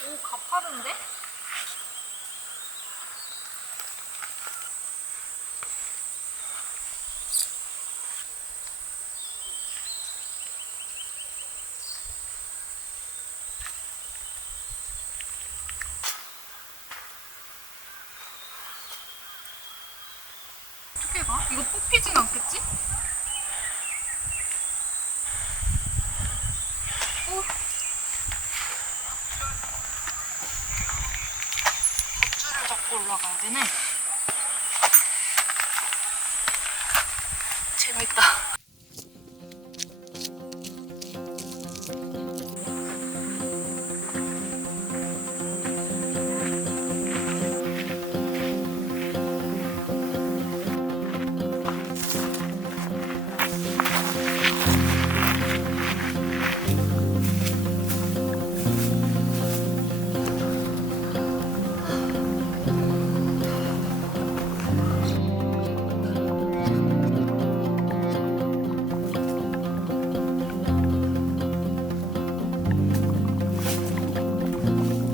오, 가파른데? 어떻게 가? 이거 뽑히진 않겠지? 오. 밧줄을 잡고 올라가야 되네. 재밌다.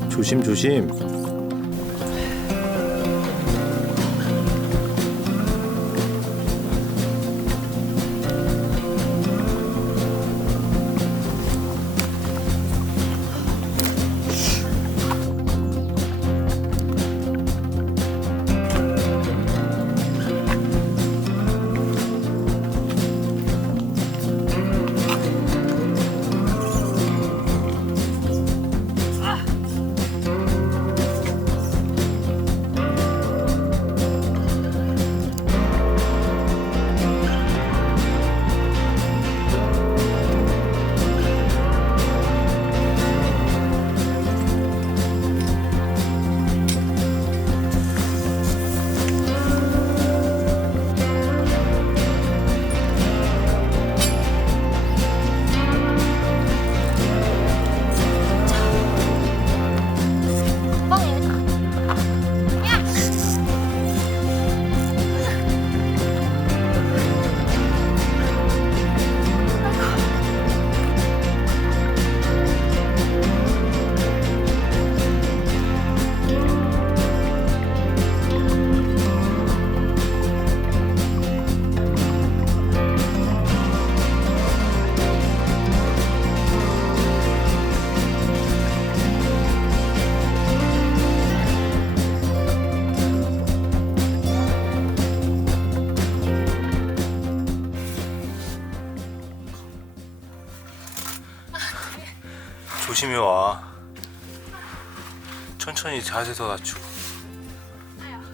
조심 조심. 조심히 와. 천천히 자세 더 낮추고.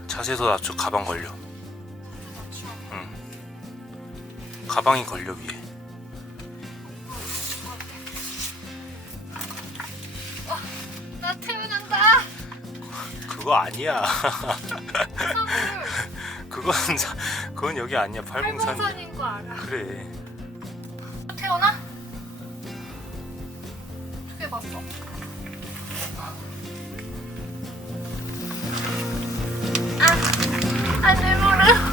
자세 더 낮추고 가방 걸려. 응. 가방이 걸려 위에. 나 태어난다. 그거 아니야. 그건 여기 아니야. 팔봉산. 팔봉산인 거 알아. 그래. 태어나? 어떻게 봤어? 내 무릎.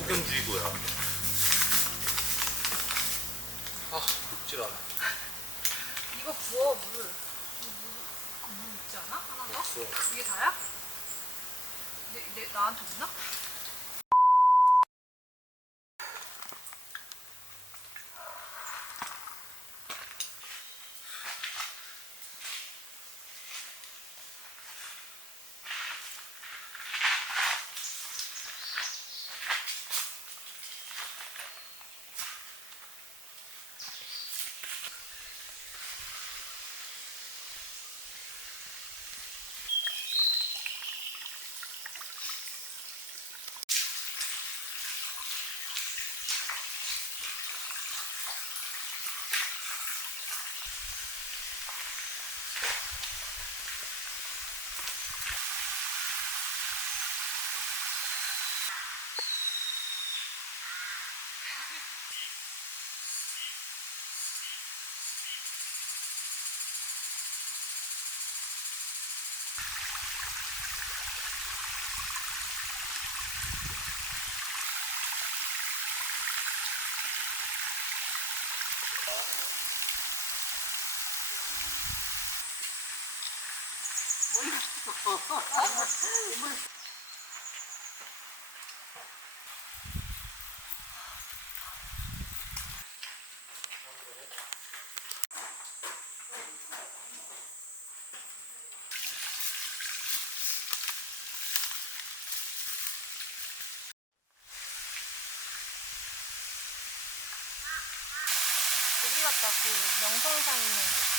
폭염주의보야. 녹질 않아. 이거 부어 물. 물 있지 않아? 하나 더? 없어. 이게 다야? 나한테 없나? 여기 같다. 그 명성상 있는.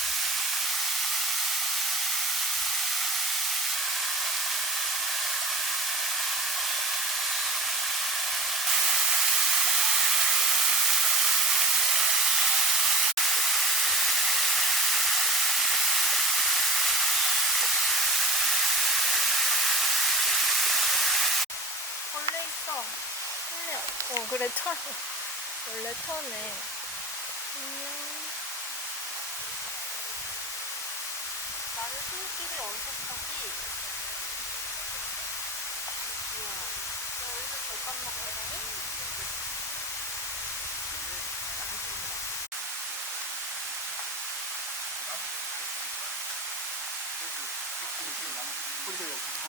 벌레 있어. 벌레. 그래, 털. 원래 털네. 안녕. 나는 손길이 엄청 타지. 우와. 너 여기서 절밥 먹거든?